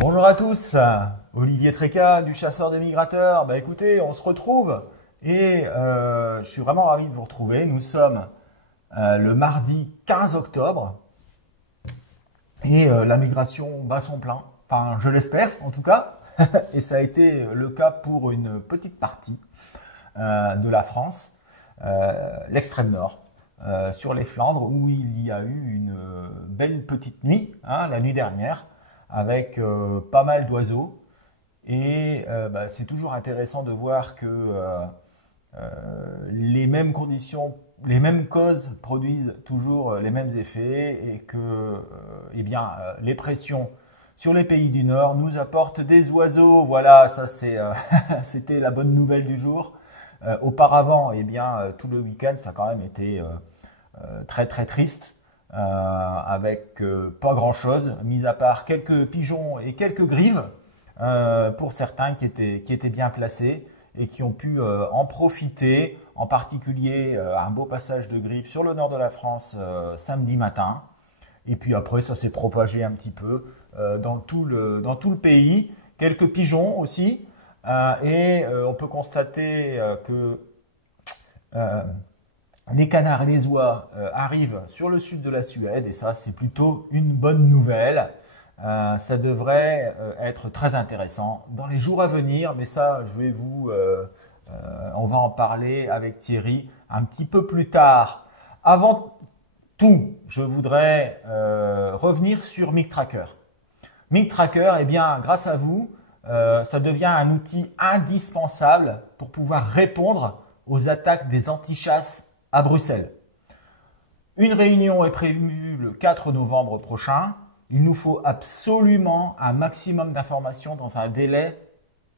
Bonjour à tous, Olivier Tréca du Chasseur des Migrateurs. Bah écoutez, on se retrouve et je suis vraiment ravi de vous retrouver. Nous sommes le mardi 15 octobre et la migration bat son plein. Enfin, je l'espère en tout cas. Et ça a été le cas pour une petite partie de la France, l'extrême nord, sur les Flandres, où il y a eu une belle petite nuit, la nuit dernière, avec pas mal d'oiseaux. Et c'est toujours intéressant de voir que les mêmes conditions, les mêmes causes produisent toujours les mêmes effets et que les pressions sur les pays du Nord nous apportent des oiseaux. Voilà, ça c'était la bonne nouvelle du jour. Auparavant, tout le week-end, ça a quand même été très très triste. Avec pas grand chose, mis à part quelques pigeons et quelques grives pour certains qui étaient bien placés et qui ont pu en profiter, en particulier un beau passage de grives sur le nord de la France samedi matin. Et puis après, ça s'est propagé un petit peu dans tout le pays. Quelques pigeons aussi. On peut constater que les canards et les oies arrivent sur le sud de la Suède et ça c'est plutôt une bonne nouvelle. Ça devrait être très intéressant dans les jours à venir, mais ça on va en parler avec Thierry un petit peu plus tard. Avant tout, je voudrais revenir sur MigTracker. MigTracker, grâce à vous, ça devient un outil indispensable pour pouvoir répondre aux attaques des antichasses à Bruxelles. Une réunion est prévue le 4 novembre prochain. Il nous faut absolument un maximum d'informations dans un délai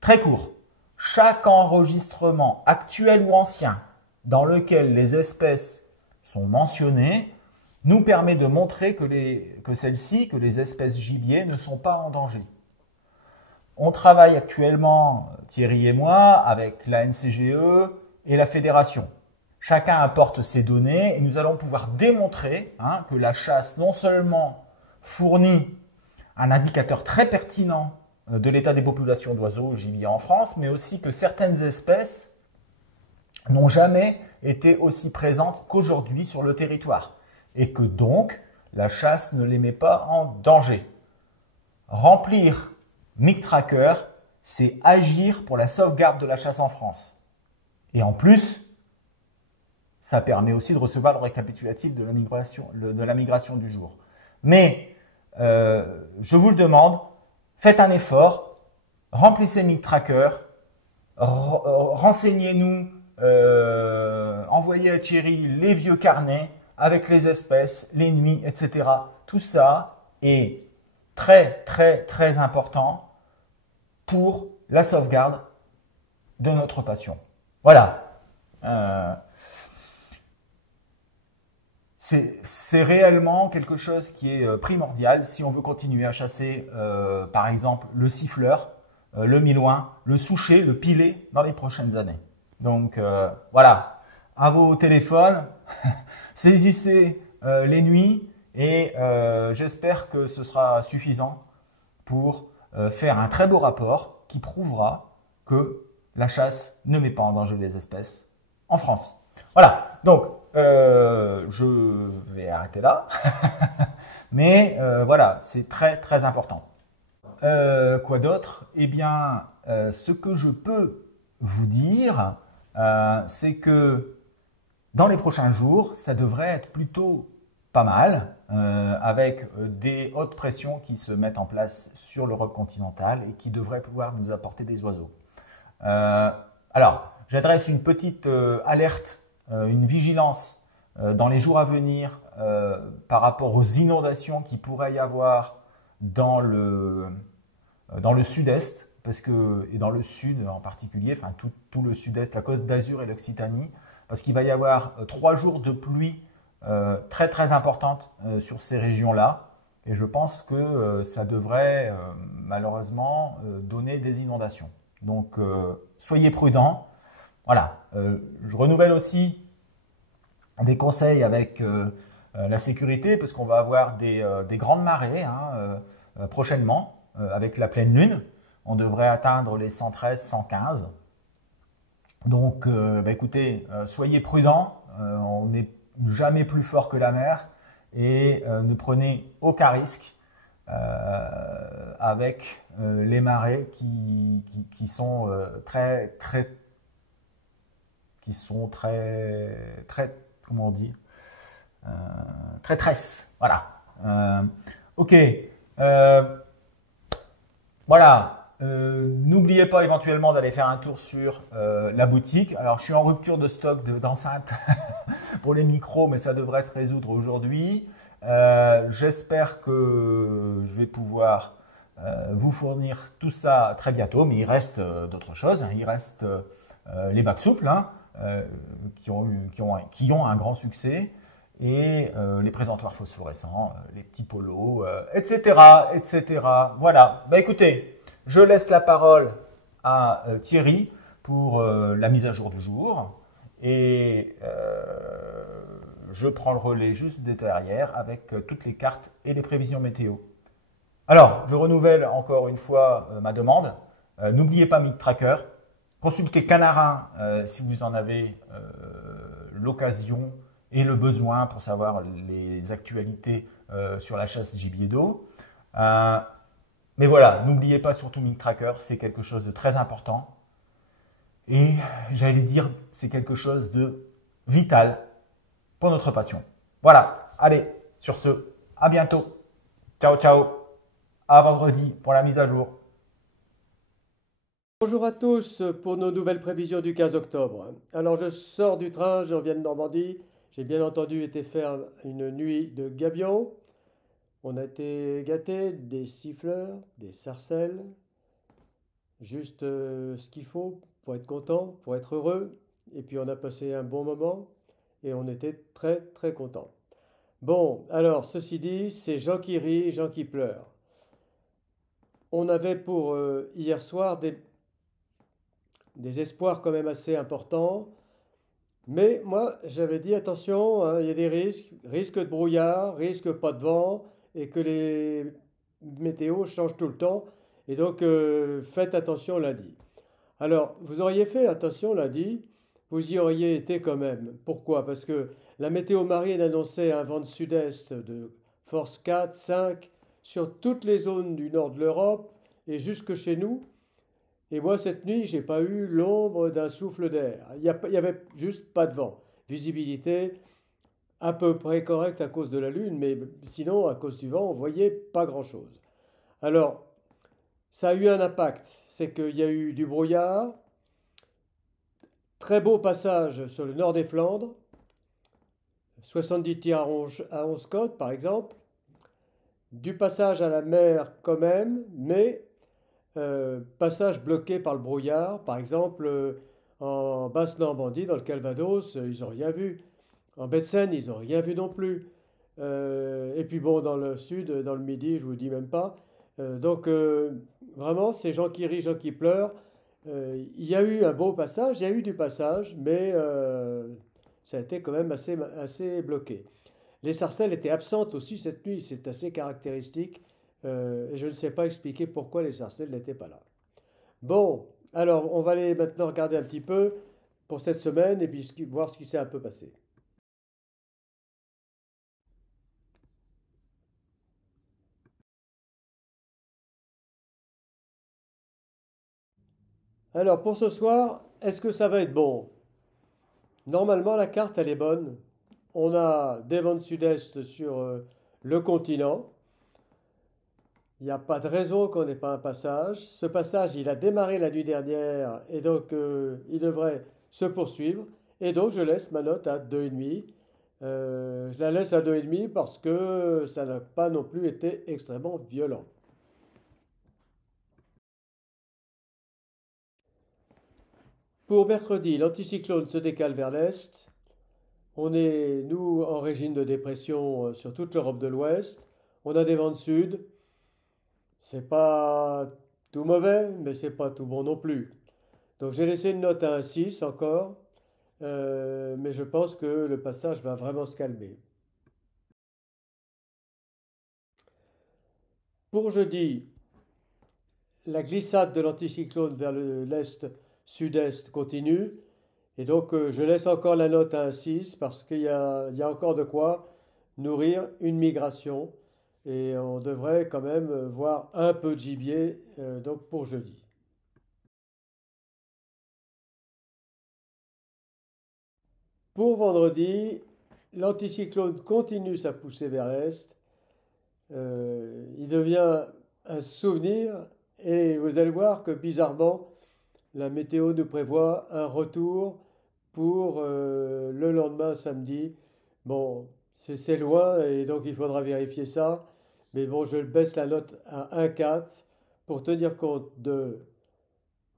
très court. Chaque enregistrement, actuel ou ancien, dans lequel les espèces sont mentionnées, nous permet de montrer que les espèces gibier, ne sont pas en danger. On travaille actuellement, Thierry et moi, avec la NCGE et la Fédération. Chacun apporte ses données et nous allons pouvoir démontrer que la chasse non seulement fournit un indicateur très pertinent de l'état des populations d'oiseaux gibier en France, mais aussi que certaines espèces n'ont jamais été aussi présentes qu'aujourd'hui sur le territoire et que donc la chasse ne les met pas en danger. Remplir MigTracker, c'est agir pour la sauvegarde de la chasse en France. Et en plus, ça permet aussi de recevoir le récapitulatif de la migration du jour. Mais je vous le demande, faites un effort, remplissez MigTracker, renseignez-nous, envoyez à Thierry les vieux carnets avec les espèces, les nuits, etc. Tout ça est très très très important pour la sauvegarde de notre passion. Voilà. C'est réellement quelque chose qui est primordial si on veut continuer à chasser, par exemple, le siffleur, le milouin, le souchet, le pilet dans les prochaines années. Donc voilà, à vos téléphones, saisissez les nuits et j'espère que ce sera suffisant pour faire un très beau rapport qui prouvera que la chasse ne met pas en danger les espèces en France. Voilà, donc je vais arrêter là, mais voilà, c'est très très important. Quoi d'autre? Ce que je peux vous dire, c'est que dans les prochains jours, ça devrait être plutôt pas mal, avec des hautes pressions qui se mettent en place sur l'Europe continentale et qui devraient pouvoir nous apporter des oiseaux. Alors, j'adresse une petite alerte, une vigilance dans les jours à venir par rapport aux inondations qui pourrait y avoir dans le sud-est, et dans le sud en particulier, enfin tout le sud-est, la Côte d'Azur et l'Occitanie, parce qu'il va y avoir 3 jours de pluie très très importante sur ces régions-là. Et je pense que ça devrait malheureusement donner des inondations. Donc soyez prudents. Voilà. Je renouvelle aussi des conseils avec la sécurité parce qu'on va avoir des grandes marées prochainement. avec la pleine lune. On devrait atteindre les 113, 115. Donc, écoutez, soyez prudents. On n'est jamais plus fort que la mer et ne prenez aucun risque avec les marées qui sont très, comment on dit, très tresses. Voilà. Ok. Voilà. N'oubliez pas éventuellement d'aller faire un tour sur la boutique. Alors, je suis en rupture de stock d'enceintes pour les micros, mais ça devrait se résoudre aujourd'hui. J'espère que je vais pouvoir vous fournir tout ça très bientôt, mais il reste d'autres choses. Il reste les bacs souples qui ont un grand succès et les présentoirs phosphorescents, les petits polos, etc., etc. Voilà. Écoutez. Je laisse la parole à Thierry pour la mise à jour du jour et je prends le relais juste derrière avec toutes les cartes et les prévisions météo. Alors, je renouvelle encore une fois ma demande. N'oubliez pas MidTracker. Consultez Canarin si vous en avez l'occasion et le besoin pour savoir les actualités sur la chasse gibier d'eau. Mais voilà, n'oubliez pas surtout MidTracker, c'est quelque chose de très important. Et j'allais dire, c'est quelque chose de vital pour notre passion. Voilà, allez, sur ce, à bientôt. Ciao, ciao. À vendredi pour la mise à jour. Bonjour à tous pour nos nouvelles prévisions du 15 octobre. Alors je sors du train, je reviens de Normandie. J'ai bien entendu été faire une nuit de gabion. On a été gâtés, des siffleurs, des sarcelles, juste ce qu'il faut pour être content, pour être heureux. Et puis on a passé un bon moment et on était très très contents. Bon, alors ceci dit, c'est gens qui rient, gens qui pleurent. On avait pour hier soir des espoirs quand même assez importants. Mais moi, j'avais dit attention, hein, il y a des risques, risque de brouillard, risque pas de vent, et que les météos changent tout le temps. Et donc, faites attention lundi. Alors, vous auriez fait attention lundi, vous y auriez été quand même. Pourquoi? Parce que la météo marine annonçait un vent de sud-est de force 4, 5 sur toutes les zones du nord de l'Europe et jusque chez nous. Et moi, cette nuit, j'ai pas eu l'ombre d'un souffle d'air. Il y avait juste pas de vent. Visibilité à peu près correcte à cause de la Lune, mais sinon, à cause du vent, on voyait pas grand-chose. Alors, ça a eu un impact. C'est qu'il y a eu du brouillard, très beau passage sur le nord des Flandres, 70 tirs à 11 côtes par exemple, du passage à la mer quand même, mais passage bloqué par le brouillard, par exemple en Basse-Normandie, dans le Calvados, ils n'ont rien vu. En baie de Seine, ils n'ont rien vu non plus. Et puis bon, dans le sud, dans le midi, je vous dis même pas. Donc vraiment, c'est gens qui rient, gens qui pleurent. Il y a eu un beau passage, il y a eu du passage, mais ça a été quand même assez bloqué. Les sarcelles étaient absentes aussi cette nuit, c'est assez caractéristique. Et je ne sais pas expliquer pourquoi les sarcelles n'étaient pas là. Bon, alors on va aller maintenant regarder un petit peu pour cette semaine et puis voir ce qui s'est un peu passé. Alors pour ce soir, est-ce que ça va être bon? Normalement, la carte, elle est bonne. On a des vents de sud-est sur le continent. Il n'y a pas de raison qu'on n'ait pas un passage. Ce passage, il a démarré la nuit dernière et donc il devrait se poursuivre. Et donc je laisse ma note à 2,5. Je la laisse à 2,5 parce que ça n'a pas non plus été extrêmement violent. Pour mercredi, l'anticyclone se décale vers l'est. On est, nous, en régime de dépression sur toute l'Europe de l'Ouest. On a des vents de sud. C'est pas tout mauvais, mais c'est pas tout bon non plus. Donc j'ai laissé une note à un 6 encore, mais je pense que le passage va vraiment se calmer. Pour jeudi, la glissade de l'anticyclone vers l'est-sud-est continue. Et donc, je laisse encore la note à un 6 parce qu'il y a encore de quoi nourrir une migration. Et on devrait quand même voir un peu de gibier donc pour jeudi. Pour vendredi, l'anticyclone continue sa poussée vers l'est. Il devient un souvenir et vous allez voir que bizarrement, la météo nous prévoit un retour pour le lendemain samedi. Bon, c'est loin et donc il faudra vérifier ça. Mais bon, je baisse la note à 1,4 pour tenir compte de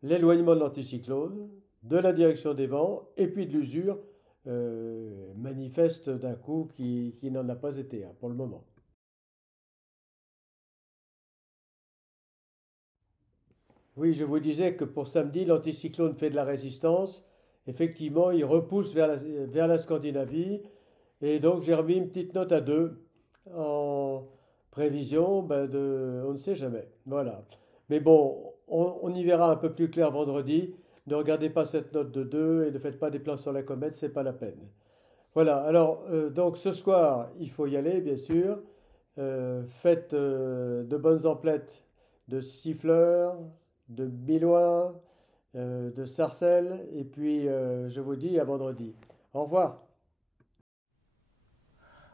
l'éloignement de l'anticyclone, de la direction des vents et puis de l'usure manifeste d'un coup qui n'en a pas été pour le moment. Oui, je vous disais que pour samedi, l'anticyclone fait de la résistance. Effectivement, il repousse vers la Scandinavie. Et donc, j'ai remis une petite note à 2 en prévision on ne sait jamais. Voilà. Mais bon, on y verra un peu plus clair vendredi. Ne regardez pas cette note de 2 et ne faites pas des plans sur la comète, c'est pas la peine. Voilà. Alors, donc ce soir, il faut y aller, bien sûr. Faites de bonnes emplettes de siffleurs, de Millois, de Sarcelles, et puis je vous dis à vendredi. Au revoir.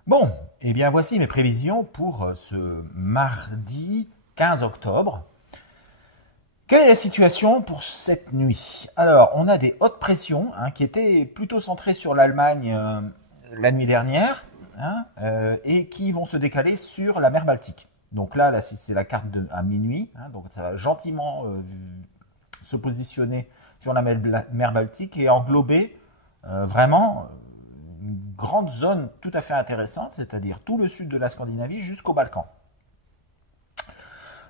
Bon, eh bien voici mes prévisions pour ce mardi 15 octobre. Quelle est la situation pour cette nuit? Alors, on a des hautes pressions qui étaient plutôt centrées sur l'Allemagne la nuit dernière et qui vont se décaler sur la mer Baltique. Donc là c'est la carte à minuit, donc ça va gentiment se positionner sur la mer Baltique et englober vraiment une grande zone tout à fait intéressante, c'est-à-dire tout le sud de la Scandinavie jusqu'au Balkan.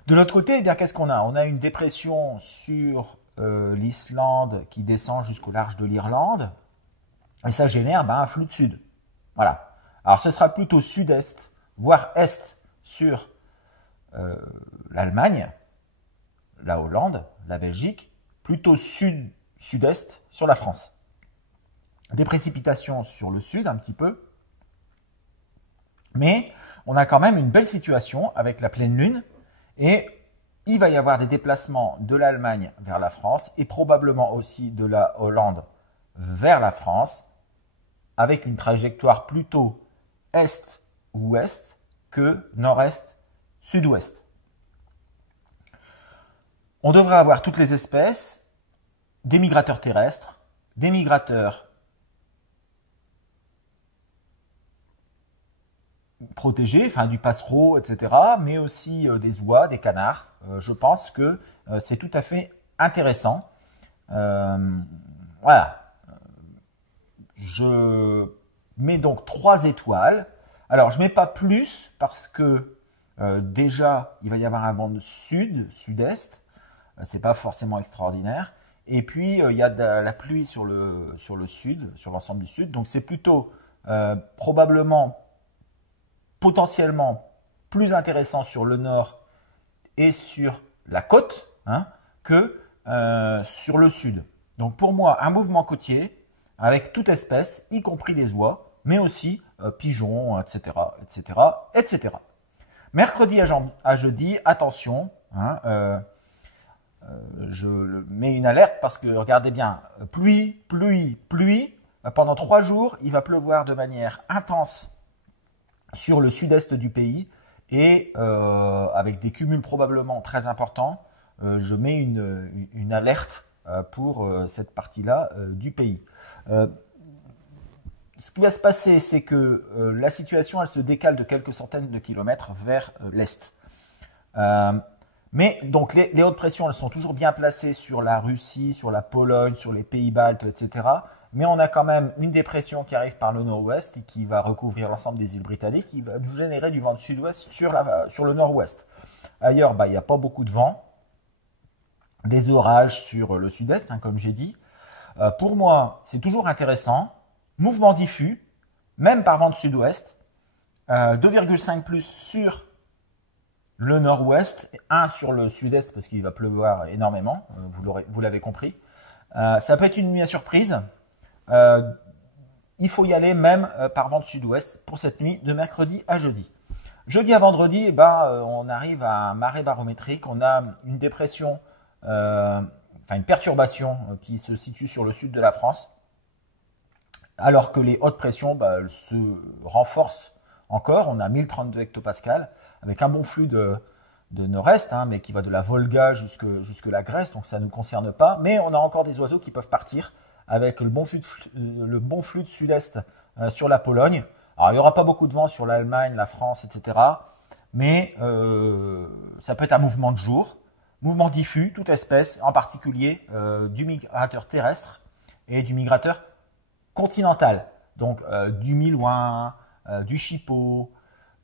De l'autre côté, eh bien, qu'est-ce qu'on a? On a une dépression sur l'Islande qui descend jusqu'au large de l'Irlande et ça génère un flux de sud. Voilà. Alors ce sera plutôt sud-est, voire est sur l'Allemagne, la Hollande, la Belgique, plutôt sud-sud-est sur la France. Des précipitations sur le sud un petit peu, mais on a quand même une belle situation avec la pleine lune et il va y avoir des déplacements de l'Allemagne vers la France et probablement aussi de la Hollande vers la France avec une trajectoire plutôt est-ouest que nord-est-sud-ouest. On devrait avoir toutes les espèces, des migrateurs terrestres, des migrateurs protégés, enfin du passereau, etc., mais aussi des oies, des canards. Je pense que c'est tout à fait intéressant. Voilà. Je mets donc 3 étoiles. Alors, je ne mets pas plus parce que déjà, il va y avoir un vent de sud-est. C'est pas forcément extraordinaire. Et puis, il y a de la pluie sur le sud, sur l'ensemble du sud. Donc, c'est plutôt probablement, potentiellement, plus intéressant sur le nord et sur la côte que sur le sud. Donc, pour moi, un mouvement côtier avec toute espèce, y compris les oies, mais aussi pigeons, etc., etc., etc. Mercredi à jeudi, attention, je mets une alerte parce que, regardez bien, pluie, pluie, pluie. Pendant 3 jours, il va pleuvoir de manière intense sur le sud-est du pays et avec des cumuls probablement très importants. Je mets une alerte pour cette partie-là du pays. Ce qui va se passer, c'est que la situation, elle se décale de quelques centaines de kilomètres vers l'est. Mais donc les hautes pressions, elles sont toujours bien placées sur la Russie, sur la Pologne, sur les pays baltes, etc. Mais on a quand même une dépression qui arrive par le nord-ouest et qui va recouvrir l'ensemble des îles britanniques, qui va nous générer du vent de sud-ouest sur le nord-ouest. Ailleurs, il n'y a pas beaucoup de vent. Des orages sur le sud-est, comme j'ai dit. Pour moi, c'est toujours intéressant. Mouvement diffus, même par vent de sud-ouest. 2,5 plus sur le nord-ouest, un sur le sud-est parce qu'il va pleuvoir énormément, vous l'avez compris. Ça peut être une nuit à surprise. Il faut y aller même par vent de sud-ouest pour cette nuit de mercredi à jeudi. Jeudi à vendredi, eh ben, on arrive à un marée barométrique, on a une dépression, une perturbation qui se situe sur le sud de la France, alors que les hautes pressions se renforcent encore. On a 1032 hectopascales avec un bon flux de nord-est, mais qui va de la Volga jusque la Grèce, donc ça ne nous concerne pas. Mais on a encore des oiseaux qui peuvent partir avec le bon flux de sud-est sur la Pologne. Alors il n'y aura pas beaucoup de vent sur l'Allemagne, la France, etc. Mais ça peut être un mouvement de jour, mouvement diffus, toute espèce, en particulier du migrateur terrestre et du migrateur continental. Donc du milouin, du chipot,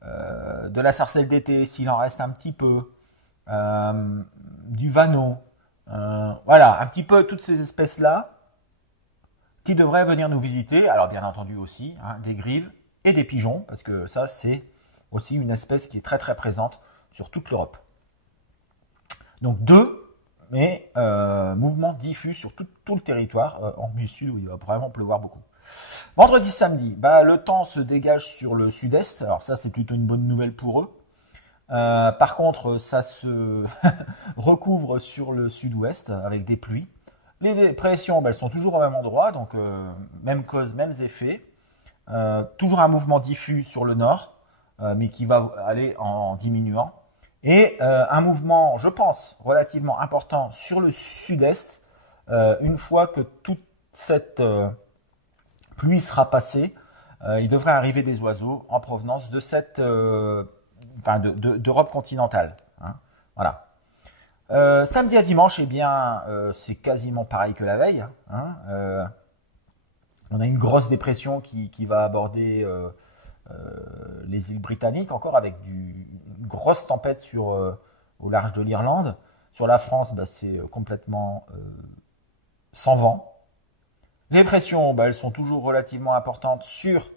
de la sarcelle d'été s'il en reste un petit peu, du vanneau, voilà, un petit peu toutes ces espèces-là qui devraient venir nous visiter. Alors bien entendu aussi des grives et des pigeons, parce que ça c'est aussi une espèce qui est très très présente sur toute l'Europe. Donc mais mouvement diffus sur tout le territoire, en milieu sud où il va vraiment pleuvoir beaucoup. Vendredi, samedi, le temps se dégage sur le sud-est. Alors ça, c'est plutôt une bonne nouvelle pour eux. Par contre, ça se recouvre sur le sud-ouest avec des pluies. Les pressions, elles sont toujours au même endroit, donc même cause, mêmes effets. Toujours un mouvement diffus sur le nord, mais qui va aller en diminuant. Et un mouvement, je pense, relativement important sur le sud-est, une fois que toute cette pluie sera passée, il devrait arriver des oiseaux en provenance de cette d'Europe continentale. Voilà. Samedi à dimanche, eh bien, c'est quasiment pareil que la veille. On a une grosse dépression qui va aborder les îles britanniques, encore avec une grosse tempête au large de l'Irlande. Sur la France, c'est complètement sans vent. Les pressions, elles sont toujours relativement importantes sur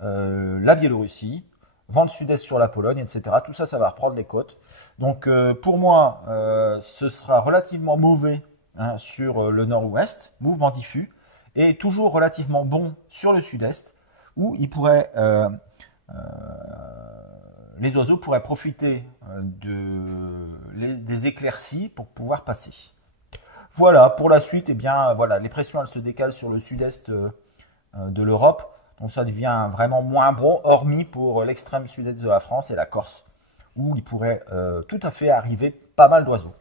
la Biélorussie, vent de sud-est sur la Pologne, etc. Tout ça, ça va reprendre les côtes. Donc pour moi, ce sera relativement mauvais sur le nord-ouest, mouvement diffus, et toujours relativement bon sur le sud-est, où les oiseaux pourraient profiter des éclaircies pour pouvoir passer. Voilà, pour la suite, eh bien, voilà, les pressions elles se décalent sur le sud-est de l'Europe, donc ça devient vraiment moins bon, hormis pour l'extrême sud-est de la France et la Corse, où il pourrait tout à fait arriver pas mal d'oiseaux.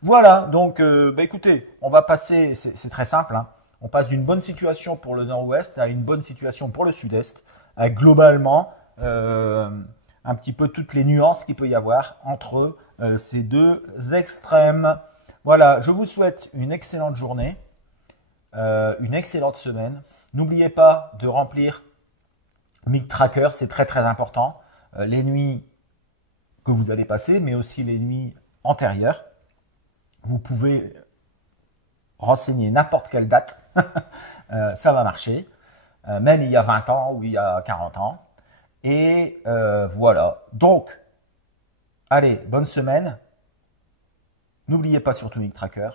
Voilà, donc écoutez, on va passer, c'est très simple, on passe d'une bonne situation pour le nord-ouest à une bonne situation pour le sud-est, avec globalement un petit peu toutes les nuances qu'il peut y avoir entre ces deux extrêmes. Voilà, je vous souhaite une excellente journée, une excellente semaine. N'oubliez pas de remplir MigTracker, c'est très très important. Les nuits que vous allez passer, mais aussi les nuits antérieures. Vous pouvez renseigner n'importe quelle date, ça va marcher. Même il y a 20 ans ou il y a 40 ans. Et voilà, donc, allez, bonne semaine. N'oubliez pas surtout MigTracker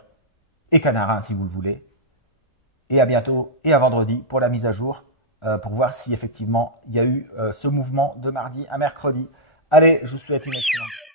et Canarin si vous le voulez. Et à bientôt et à vendredi pour la mise à jour pour voir si effectivement il y a eu ce mouvement de mardi à mercredi. Allez, je vous souhaite une excellente journée.